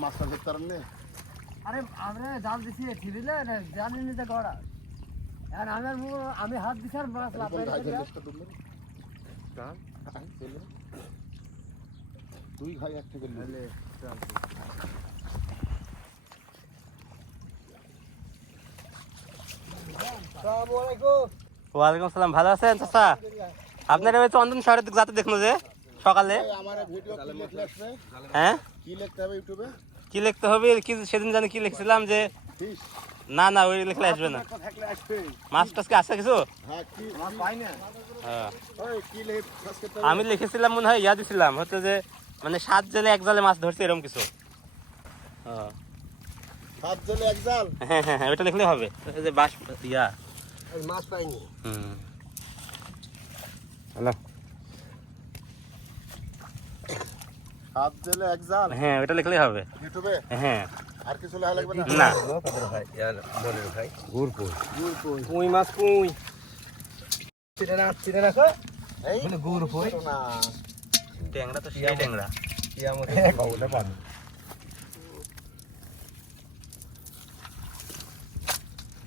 মাছটা ধরতে পারেন নি? আরে আমরা জাল দিছি ঠিবিলে জানিনি তো গড়া এখন আমার আমি হাত দিছি আর মাছ চল্লিশ। দুই ঘাই এক থেকে ওয়ালাইকুম আসসালাম ভালো আছেন চাচা? আপনার ওই চন্দন শহরের দিকে যাতে দেখল যে সকালে? হ্যাঁ? কি লিখতে হবে কি সেদিন জানি কি লিখছিলাম যে না না ওই লিখলে আসবে না। মাছ টাছ কি আছে কিছু? হ্যাঁ হ্যাঁ। আমি লিখেছিলাম মনে হয় ইয়া দিছিলাম হচ্ছে যে মানে সাত জেলে এক জালে মাছ ধরছে এরকম কিছু। হ্যাঁ। সাত জলে এক জাল? হ্যাঁ হ্যাঁ হ্যাঁ ওটা লিখলে হবে। যে বাস ইয়া। মাছ পাইনি। হুম। হ্যালো সাত জলে এক জাল। হ্যাঁ ওটা লিখলেই হবে। ইউটিউবে? হ্যাঁ। আর কিছু লেখা লাগবে না? না। পুঁই মাছ পুঁই। চিড়ে রাখ চিড়ে রাখো। এই গুড় হই না। ট্যাংরা তো সেই ট্যাংরা। কি আমাদের